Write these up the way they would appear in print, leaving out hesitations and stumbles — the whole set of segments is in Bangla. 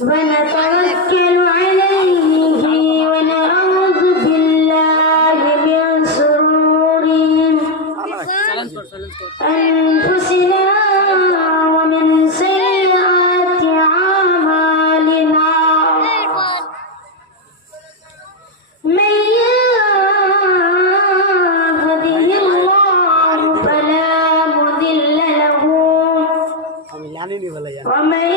ونتوكل عليه ونعوذ بالله من شرور أنفسنا ومن سيئات أعمالنا من يهده الله فلا مضل له ومن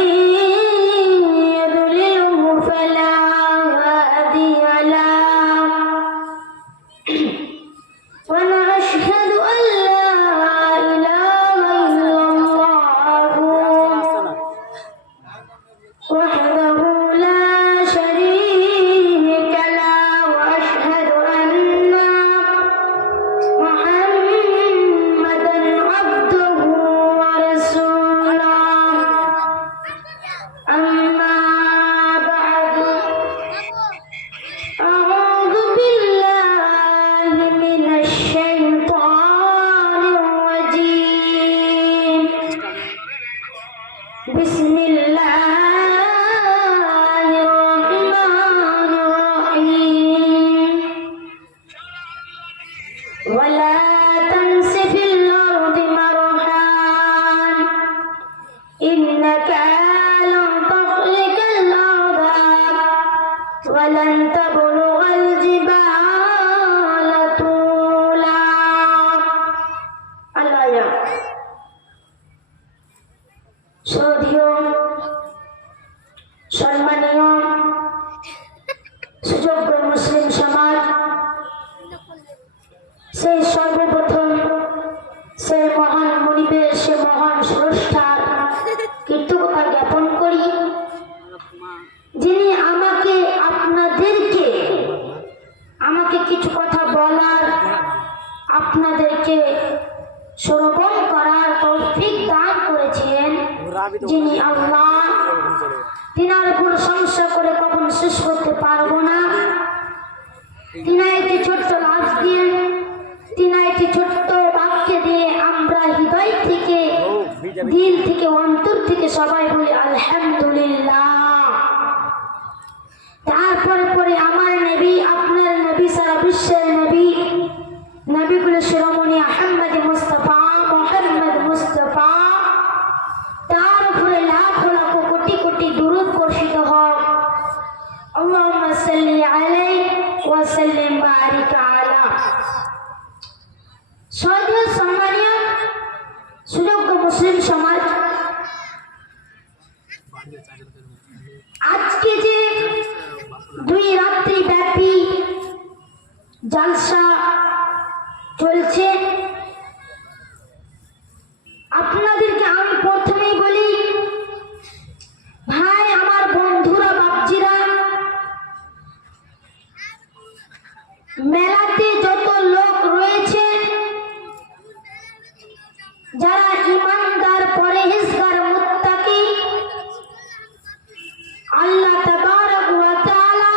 يضلله فلا هادي له ونشهد أن لا إله إلا الله وحده لا شريك له وأشهد أن محمدا عبده ورسوله أما بعد أعوذ بالله من الشيطان الرجيم بسم الله الرحمن الرحيم ولا تمس في الأرض مرحا إنك لن تخرج الأرض ولن تبلغ الجبال طولا الآية শ্রদ্ধেয় সম্মানীয় সুযোগ্য মুসলিম সমাজ, সেই সর্বপ্রথম সে মহান মনিবের সে মহান স্রষ্টার কৃতজ্ঞতা জ্ঞাপন করি, যিনি আমাকে কিছু কথা বলার, আপনাদেরকে শ্রবণ করার তৌফিক দান করেছেন। যিনি আল্লাহ, তিনার প্রশংসা করে কখন শেষ করতে পারবো না। তিনা একটি ছোট্ট লাফ দিয়ে, তিনা একটি ছোট্ট বাক্য দিয়ে আমরা হৃদয় থেকে, দিল থেকে, অন্তর থেকে সবাই বলি আলহামদুলিল্লাহ। তারপরে পরে আমার নবী, আপনার নবী, সারা বিশ্বের নবী, নবীগুলো শিরোমণি আহমদ মুস্তফা, মোহাম্মদ মুস্তফা, তার উপরে লাখো লাখো কোটি কোটি দুরূদ বর্ষিত হোক। আল্লাহুম্মা সাল্লি আলাইহি ওয়া সাল্লিম বারিক আলা। শ্রদ্ধেয় সম্মানীয় সুযোগ্য মুসলিম সমাজ, আজকে যে 2 রাত্রি ব্যাপী জলসা চলছে, আপনাদেরকে আমি প্রথমেই বলি, ভাই আমার বন্ধুরা, বাপজিরা, মেলাতে যত লোক রয়েছে, যারা ইমানদার, পরহেজগার, মুত্তাকি, আল্লাহ তাবারক ওয়া তাআলা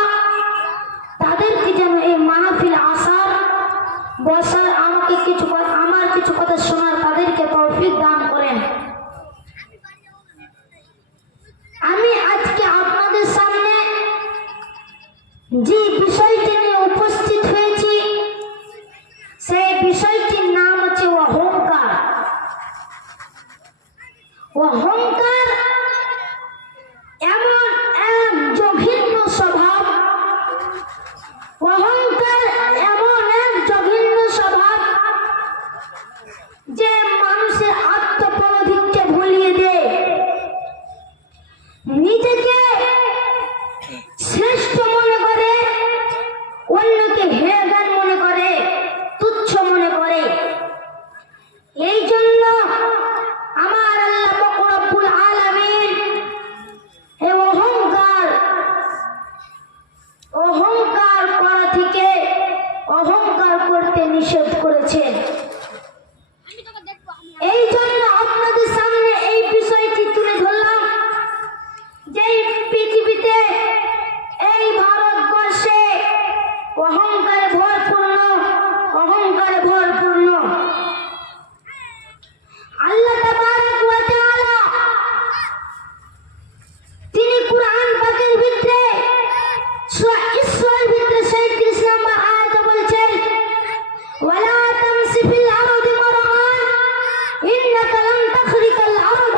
তাদেরকে যেন এই মাহফিল আসার, বসার, আমার কিছু কথা শোনার তাদেরকে তৌফিক দান করেন। আমি আজকে আপনাদের সামনে যে বিষয়টি নিয়ে উপস্থিত হয়েছি, সেই বিষয়টির নাম হচ্ছে অহংকার। অহংকার এমন এক জঘন্য স্বভাব, অহংকার এমন এক জঘন্য স্বভাব যে تمشي في الأرض مرحا إنك لن تخرق الأرض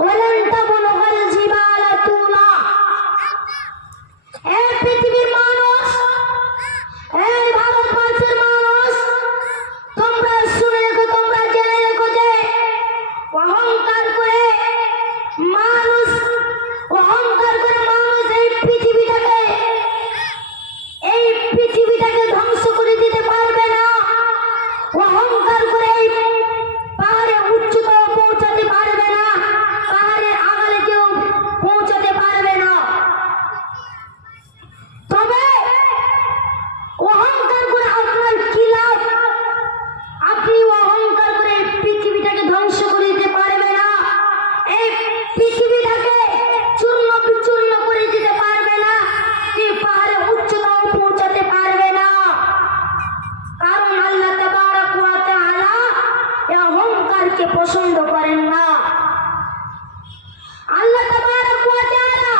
ولن تبلغ الجبال طولا এই পৃথিবীর মানুষ, এই ভারতবর্ষের মানুষ, তোমরা শুনে রেখো, তোমরা জেনে রেখো যে অহংকার করে মানুষ এই পৃথিবীটাকে ধ্বংস করে দিতে পারবে না। অহংকার করে এই পাহাড়ে উচ্চতায় পৌঁছাতে পারবে না, পাহাড়ের আড়ালে কেউ পৌঁছাতে পারবে না। তবে অহংকার করে আপনার কি লাভ? আপনি অহংকার করে এই পৃথিবীটাকে ধ্বংস করে দিতে পারবে না, এই পৃথিবীটাকে চূর্ণ বিচূর্ণ করে দিতে পারবে না, এই পাহাড়ে উচ্চতাও পৌঁছাতে পারবে না। কারণ আল্লাহ তাবারক ওয়া তাআলা এই অহংকারকে পছন্দ করেন না। আল্লাহ তাবারক ওয়া তাআলা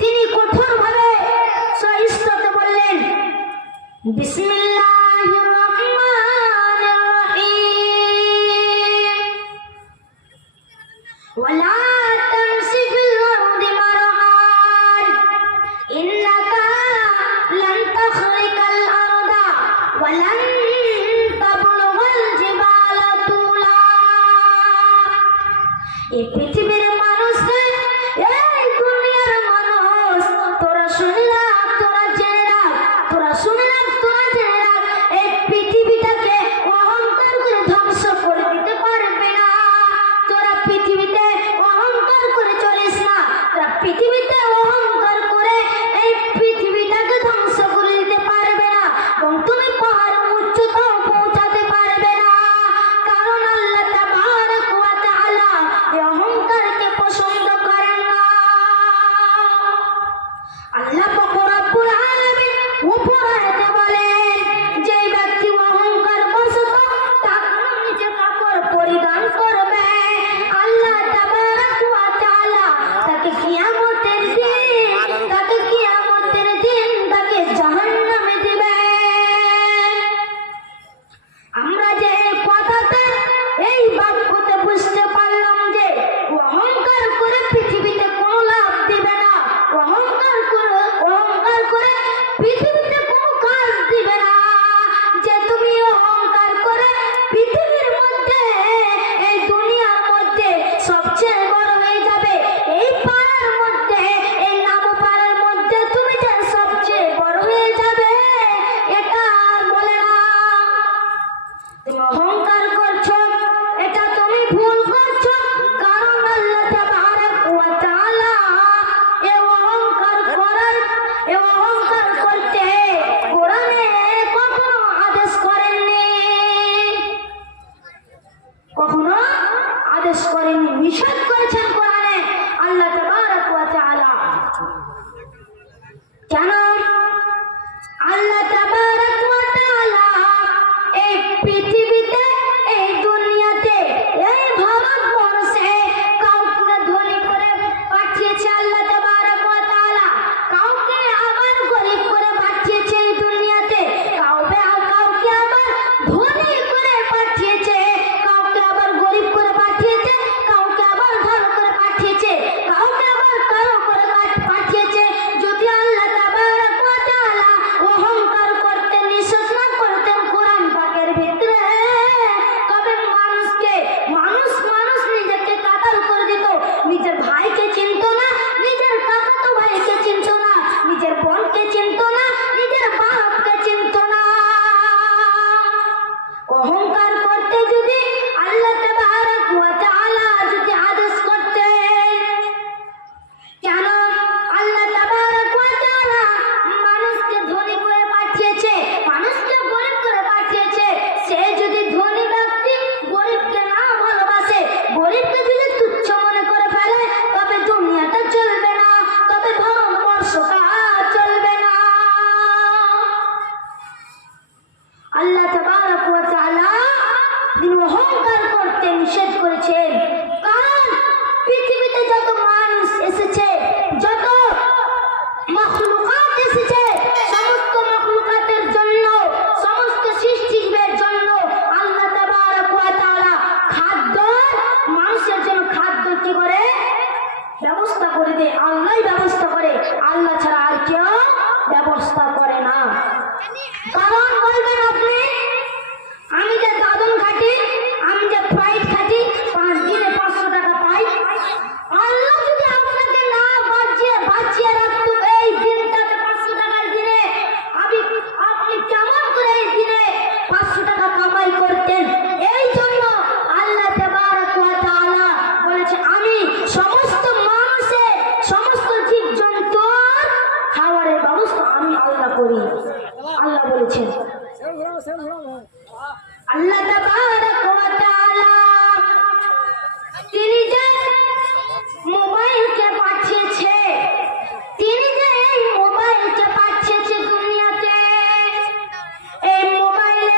তিনি কঠোরভাবে সহিষ্ণুতে বললেন, বিসমিল্লাহির রহমানির রহিম, ওয়ালা তামশি ফিল আরদি মারহান ইন্নাকা লান তাখরিকাল আরদা ওয়ালান তাবলুগাল জিবালা তুলা। এই পৃথিবীর মানুষদের, এই দুনিয়ার মানুষ, তোরা শুনে রাখ, তোরা জেনে রাখ, তোরা শুনে রাখ, তোরা জেনে রাখ, এই পৃথিবীটাকে অহংকার করে ধ্বংস করে দিতে পারবে না। তোরা পৃথিবীতে অহংকার করে চলিস না, তোরা পৃথিবীতে অহংকার করে এই পৃথিবীটাকে ধ্বংস করে দিতে পারবে না, এবং তুমি পাহাড় উচ্চতাও পৌঁছাতে পারবে না। কারণ আল্লাহ তাবারক ওয়া তাআলা এই অহংকারকে পছন্দ করেন না। আল্লাহ পাক রব্বুল আলামিন উপর আয়াতে বলেন, যে ব্যক্তি অহংকার বশত টাকনুর নিচে কাপড় পরিধান করবে, আল্লাহ তাবারক ওয়া তাআলা তাকে কিয়ামতের দিন তাকে জাহান্নামে দিবেন। আমরা যে এই কথাতে, এই বাক্যতে বুঝতে পারলাম যে অহংকার করে পৃথিবীতে কোনো লাভ দিবে না, অহংকার করে পৃথিবীতে কোনো কাজ দিবে না। যে তুমি অহংকার করে পৃথিবীর মধ্যে, এই দুনিয়ার মধ্যে সবচেয়ে বড় হয়ে যাবে, এই পাড়ার মধ্যে, এই নামপাড়ার মধ্যে তুমি যে সবচেয়ে বড় হয়ে যাবে, এটা বলে না। তুমি অহংকার করছো, এটা তুমি ভুল করছো। কারণ আল্লাহ তাবারক ওয়া তাআলা এই অহংকার করতে কোরআনে কখনো আদেশ করেননি, কখনো আদেশ করেননি, নিষেধ করেছেন কোরআনে আল্লাহ তাবারক ওয়া তাআলা। কেন? আল্লাহ তাবারক ওয়া তাআলা এই পৃথিবীতে, এই দুনিয়াতে, এই ভারতবর্ষে কাউকে ধনী করে পাঠিয়েছে আল্লাহ তাবারক ওয়া তাআলা, কাউকে আবার গরিব করে পাঠিয়েছে এই দুনিয়াতে, কাউকে আবার ধনী করে পাঠিয়েছে, কাউকে আবার গরিব করে পাঠিয়েছে, কাউকে আবার ধনী করে পাঠিয়েছে, কাউকে আবার কারো করে পাঠিয়েছে। যদি আল্লাহ তাবারক ওয়া তাআলা অহংকার করতে নিষেধ না করতেন কোরআন পাকের ভিতরে, তাবারাক ওয়া তাআলা তিনি যে মোবাইলকে পাঠিয়েছে, তিনি যে এই মোবাইলকে পাঠিয়েছে দুনিয়াতে, এই মোবাইলে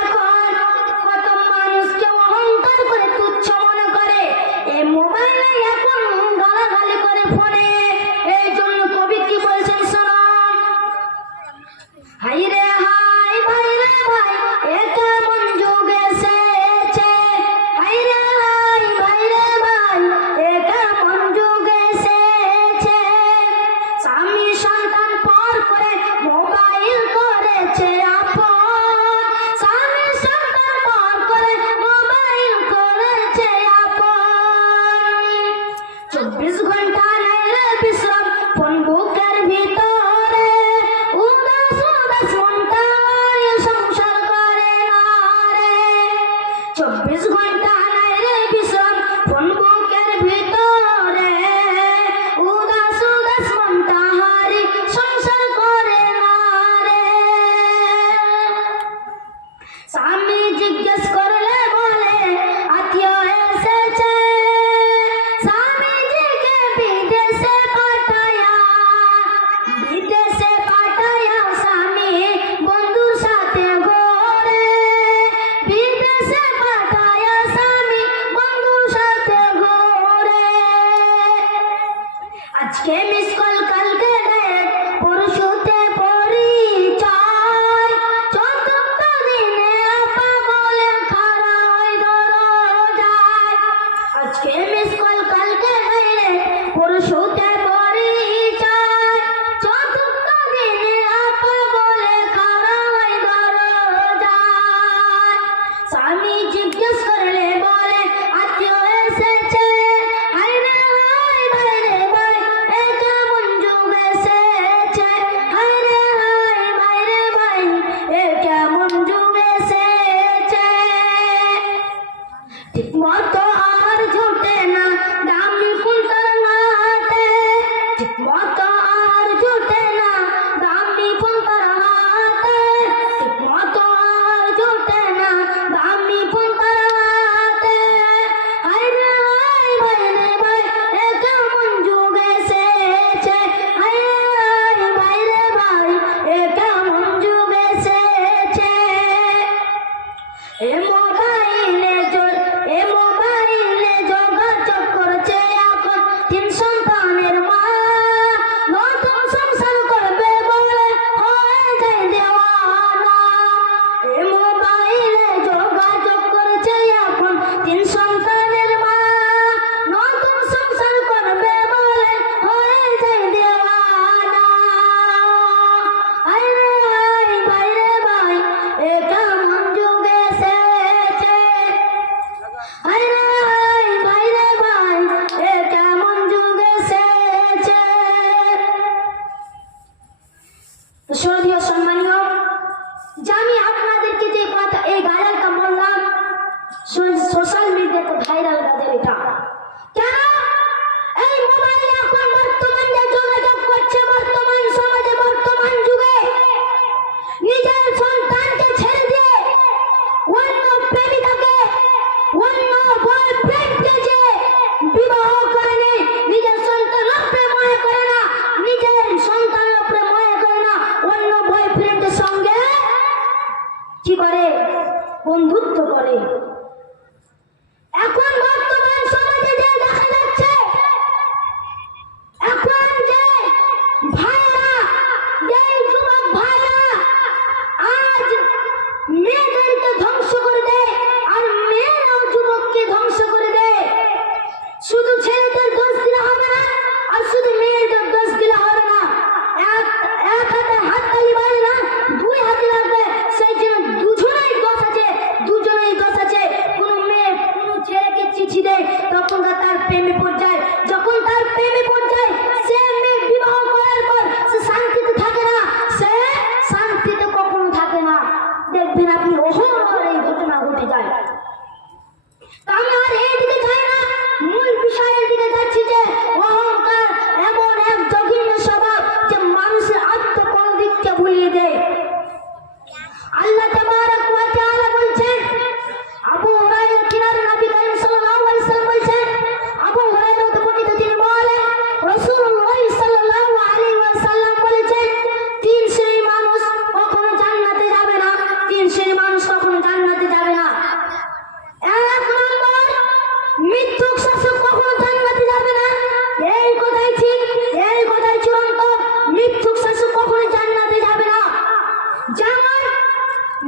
এখন কত মানুষকে অহংকার করে তুচ্ছ মনে করে, এই মোবাইলে এখন গালাগালি করে ফোনে। এই জন্য কবি কি বলছেন শুনুন, হাই রে হাই ভাই রে ভাই এ কেমন যুগ এসেছে, হাই রে হাই ভাই রে ভাই এ কেমন যুগ এসেছে, স্বামী সন্তান পর করে মোবাইল করেছে আপন, স্বামী সন্তান পর করে মোবাইল করেছে আপন, 24 ঘন্টা নাই রে বিশ্রাম ফোন বুকের ভিতরে, উদাস উদাস মনটা সংসার করে না রে, 24 ঘন্টা নাই রে বিশ্রাম ফোন বুকের ভিতরে, উদাস উদাস মনটা হারি সংসার করে না রে। স্বামী জিজ্ঞেস করলে বলে আত্মীয় এসেছে, স্বামীজিকে বিদেশে পাঠায়া স্বামী বন্ধুর সাথে ঘোরে, বিদেশে পাঠায়া স্বামী বন্ধুর সাথে ঘোরে, আজকে মিস কল কালকে ডেট পরশুতে পরিচয়, চতুর্থ দিনে আপা বলে খাড়া হয় দরজায়, আজকে মিস কল কালকে ডেট পরশুতে পরিচয়, চতুর্থ দিনে আপা বলে খাড়া হয় দরজায়, স্বামী জিজ্ঞেস করলে বলে আত্মীয় এসেছে, হাই রে হাই ভাই রে ভাই এ কেমন যুগ এসেছে, হাই রে হাই ভাই রে ভাই এ কেমন যুগ এসেছে, ঠিক মতো আর জুটে না দামি ফুলটার হাতে, ঠিক মতো আর জুটে না দামি ফুলটার হাতে, ঠিক মতো আর জুটে না দামি ফুলটার হাতে, হাই রে হাই ভাই রে ভাই এ কেমন যুগ এসেছে, হাই রে হাই ভাই রে ভাই এ কেমন যুগ এসেছে, এ মোবাইলে যোগাযোগ করছে এখন 3 সন্তানের মা, নতুন সংসার করবে বলে হয়ে যায় দেওয়ানা, এ মোবাইলে যোগাযোগ করছে এখন 3 সন্তানের মা, নতুন সংসার করবে বলে হয়ে যায় দেওয়ানা, হাই রে হাই ভাই রে ভাই এ কেমন যুগ এসেছে, হাই রে হাই ভাই রে ভাই এ কেমন যুগ এসেছে। শ্রদ্ধেয় সম্মানীয়, যে আমি আপনাদেরকে যে কথা এই গাজালটা বললাম, সোশ্যাল মিডিয়াতে ভাইরাল গাজাল এটা কেন, এই মোবাইলে এখন বর্তমান যে যোগাযোগ করছে বর্তমান সমাজে বর্তমান যুগে, নিজের সন্তানকে ছেড়ে দিয়ে অন্য প্রেমিকাকে অন্য বয়ফ্রেন্ডকে যে বিবাহ করে নেয়, নিজের সন্তানের উপরে মায়া করে না, নিজের সন্তানের উপরে মায়া করে না, অন্য বয়ফ্রেন্ডের সঙ্গে কি করে বন্ধুত্ব করে। এখন বর্তমান সমাজে যে দেখা যাচ্ছে, এখন যে ভাইরা, যে যুবক ভাইরা আজ মেয়েদেরকে ধ্বংস করে দেয়, আর মেয়েরাও যুবককে ধ্বংস করে দেয়, শুধু ছেলেদের দোষ দিলে হবে না, আর শুধু মেয়েদের দোষ দিলে হবে না, এক হাতে হাত তালি বাজে না, 2 হাতে লাগবে, সেই জন্য দুজনেই দোষ আছে, দুজনেই দোষ আছে। কোনো মেয়ে কোনো ছেলেকে চিঠি দেয় তখন তার প্রেমে পড়ে যায়, যখন তার প্রেমে পড়ে যায় সে মেয়ে বিবাহ করার পর সে শান্তিতে থাকে না, সে শান্তিতে কখনো থাকে না, দেখবেন আপনি অহরহ এই ঘটনা ঘটে যায়। আমি আর এইদিকে যাই না, মূল বিষয়ের দিকে যাচ্ছি যে অহংকার এমন এক জঘন্য স্বভাব যে মানুষের আত্মপরদিককে ভুলিয়ে দেয়। আল্লাহ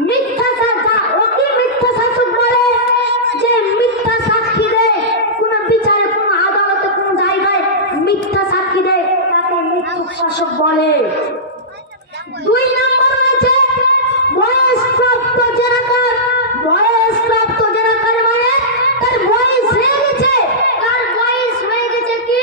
মিথ্যা সাজা ওকে মিথ্যা শাসক বলে, যে মিথ্যা সাক্ষী দেয় কোন বিচারে, কোন আদালতে, কোন জায়গায় মিথ্যা সাক্ষী দেয় তাকে মিথ্যুক শাসক বলে। 2 নম্বর রয়েছে বয়স্প্রাপ্ত জেনাকার। বয়স্প্রাপ্ত জেনাকার মানে তার বয়স হয়ে গেছে, তার বয়স হয়ে গেছে কি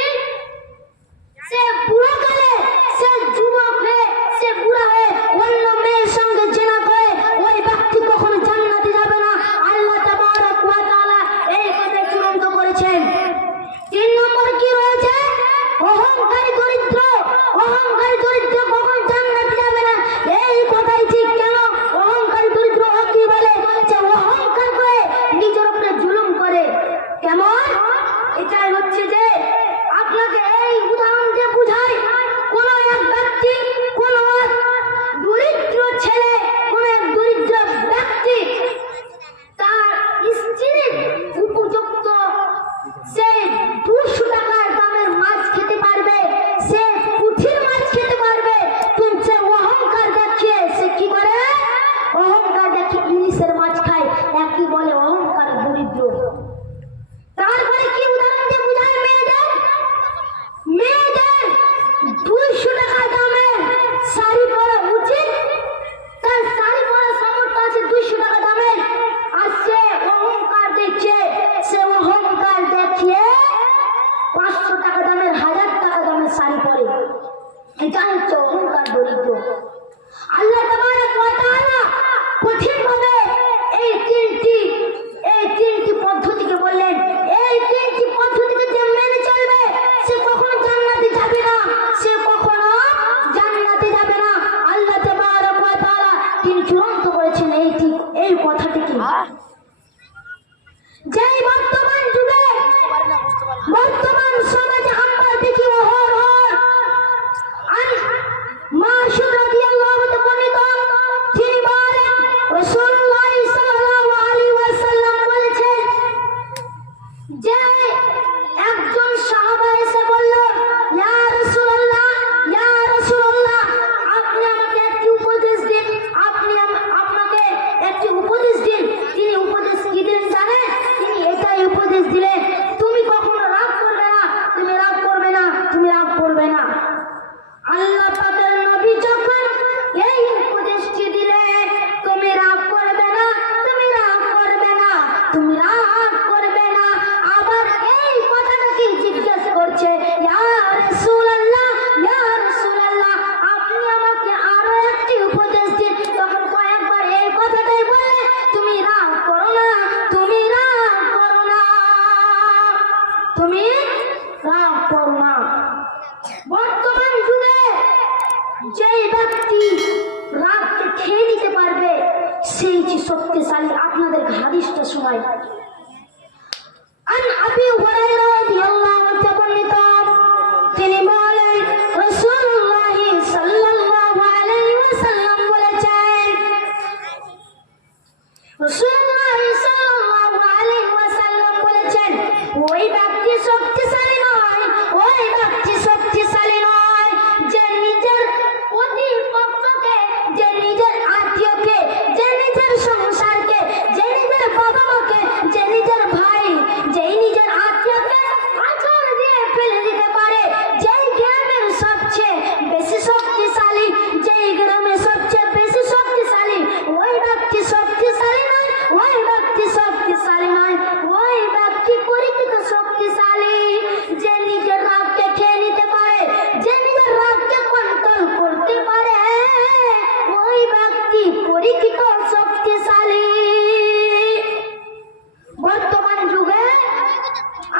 সে বুড়ো কালে, সে যুবক হয়ে, সে বুড়া হয়ে অন্য মেয়ের সঙ্গে জেনা করে, ওই ব্যক্তি কখনো জান্নাতে যাবে না। আল্লাহ তাবারক ওয়া তাআলা এই কথা চূড়ান্ত করেছেন। 3 নম্বর কি রয়েছে? অহংকারী দরিদ্র। অহংকারী দরিদ্র কখন জান্নাতে যাবে না, এই কথাই ঠিক। কেন অহংকারী দরিদ্র কি বলে? যে অহংকার করে নিজের উপরে জুলুম করে। কেমন? এটাই হচ্ছে যে আপনাকে এই উদাহরণ দিয়ে বুঝাই, কোন এক ব্যক্তি, কোন এক দরিদ্র ছেলে, কোন এক দরিদ্র ব্যক্তি তার স্ত্রীর উপযুক্ত সে 200 টাকার দামের মাছ খেতে পারবে, সে পুঁঠির মাছ খেতে পারবে, কিন্তু সে অহংকার দেখিয়ে সে কি করে? অহংকার দেখিয়ে ইলিশের মাছ খায়, একই বলে অহংকার দরিদ্র। তারপরে কি উদাহরণ দিয়ে বুঝায় মেয়েদের? মেয়েদের 200 টাকা দামের শাড়ি পরা উচিত, তার শাড়ি পরার সামর্থ্য আছে 200 টাকা দামের, আর সে অহংকার দেখিয়ে, সে অহংকার দেখিয়ে 500 টাকা দামের, 1000 টাকা দামের শাড়ি পরে। এটা হচ্ছে অহংকার দরিদ্র। আল্লাহ তাবারক ওয়া তাআলা কঠিনভাবে এই তিনটি পদ্ধতিকে বললেন, এই 3টি পদ্ধতিকে যে মেনে চলবে সে কখনো জান্নাতে যাবে না, সে কখনো জান্নাতে যাবে না। আল্লাহ তাবারক ওয়া তাআলা তিনি চূড়ান্ত করেছেন এই কথাটিকে। যেই বর্তমান যুগে, বর্তমান সমাজে আমরা দেখি অহরহ মাসুদ রাদিয়াল্লাহু তাআলা বর্ণিত, তিনি বলেন রাসূলুল্লাহ সাল্লাল্লাহু আলাইহি ওয়াসাল্লাম বলেছেন যে একজন সাহাবা এসে বলল, ইয়া রাসূলুল্লাহ, ইয়া রাসূলুল্লাহ, আপনি আমাকে একটি উপদেশ দিন, আপনাকে একটি উপদেশ দিন। তিনি উপদেশ কি দিলেন জানেন? তিনি এটাই উপদেশ দিলেন, তুমি কখনো রাগ করবে না, তুমি রাগ করবে না, তুমি রাগ করবে না। আল্লাহ পাকের নবী যখন এই উপদেশটি দিলেন, তুমি রাগ করবে না, তুমি রাগ করবে না, তুমি রাগ করবে না, আবার এই কথাটা কি জিজ্ঞেস করছে, ইয়া রাসূলুল্লাহ, ইয়া রাসূলুল্লাহ, আপনি আমাকে আরো একটি উপদেশ দিন। তখন কয়েকবার এই কথাটাই বলে, তুমি রাগ করো না, তুমি রাগ করো না, তুমি রাগ করো না। বর্তমান যুগে যেই ব্যক্তি রাগকে খেয়ে নিতে পারবে সেই যে শক্তিশালী। আপনাদের হাদিসটা শোনাই। আন আবি হুরায়রা রাদিয়াল্লাহু আনহু বর্ণিত, তিনি বলেন রাসূলুল্লাহ সাল্লাল্লাহু আলাইহি ওয়াসাল্লাম বলেছেন, রাসূলুল্লাহ সাল্লাল্লাহু আলাইহি ওয়াসাল্লাম বলেছেন, ওই ব্যক্তি শক্তিশালী নয়, ওই ব্যক্তি শক্তিশালী নয় যে নিজের প্রতিপক্ষকে, যে নিজের আত্মীয়কে, যে নিজের সংসারকে, যে নিজের বাবা মাকে, যে নিজের ভাই, যেই নিজের আত্মীয়কে আঁচড় দিয়ে ফেলে দিতে পারে। যেই গ্রামের সবচেয়ে বেশি শক্তিশালী, যেই গ্রামে সবচেয়ে বেশি শক্তিশালী, ওই ব্যক্তি শক্তিশালী নয়, ওই ব্যক্তি শক্তিশালী নয়, ওই ব্যক্তি পরিচিত শক্তিশালী, যে নিজের রাগকে খেয়ে নিতে পারে, যে নিজের রাগকে কন্ট্রোল করতে পারে, ওই ব্যক্তি পরিচিত শক্তিশালী। বর্তমান যুগে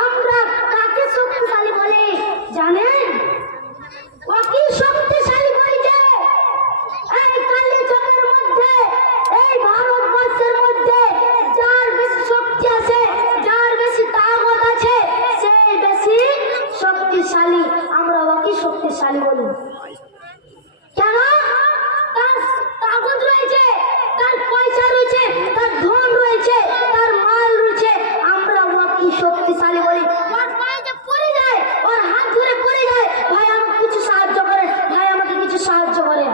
আমরা কাকে শক্তিশালী বলি জানেন? ওকে শক্তিশালী বলি যে এই কালীচকের মধ্যে, এই ভারতবর্ষের মধ্যে যার বেশি শক্তি আছে, যার বেশি তাকত আছে, সেই বেশি শক্তিশালী। আমরা ওকে শক্তিশালী বলি। কেন? তার তাকত রয়েছে, তার পয়সা রয়েছে, তার ধন রয়েছে, তার মাল রয়েছে, আমরা ওকে শক্তিশালী বলি। ওর পায়ে যে পড়ে যায়, ওর হাত ধরে পড়ে যায়, ভাই আমাকে কিছু সাহায্য করেন, ভাই আমাকে কিছু সাহায্য করেন।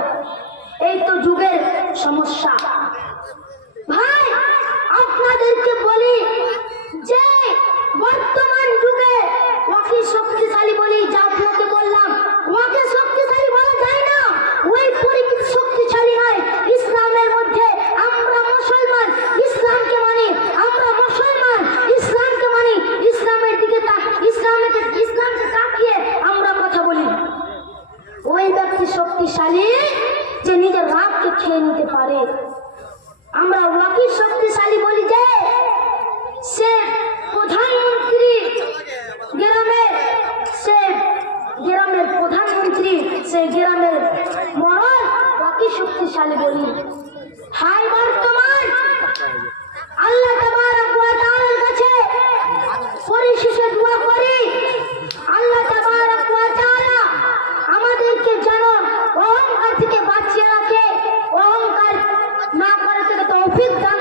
এই তো যুগের সমস্যা। ভাই আপনাদেরকে বলি যে বর্তমান যুগে ওকে শক্তিশালী বলি, যা আপনাকে বললাম ওকে শক্তিশালী বলা যায় না, ওই পরিচিত শক্তিশালী নয়। ইসলামের মধ্যে আমরা মুসলমান, ইসলামকে মানি, আমরা মুসলমান ইসলামকে মানি, ইসলামের দিকে ইসলামকে তাকিয়ে আমরা কথা বলি। ওই ব্যক্তি শক্তিশালী যে নিজের রাগকে খেয়ে নিতে পারে। আমরা ওয়াকি শক্তিশালী বলি যে সে প্রধানমন্ত্রী, গ্রামের প্রধানমন্ত্রী, সে গ্রামের মরণ, ওয়াকি শক্তিশালী বলি। হাই বর্তমান আল্লাহ তাবারক ওয়া তাআলার কাছে পরিশেষে দোয়া করি, আল্লাহ তাবারক ওয়া তাআলা আমাদেরকে যেন অহংকার থেকে বাঁচিয়ে রাখে, অহংকার না করার থেকে তৌফিক দান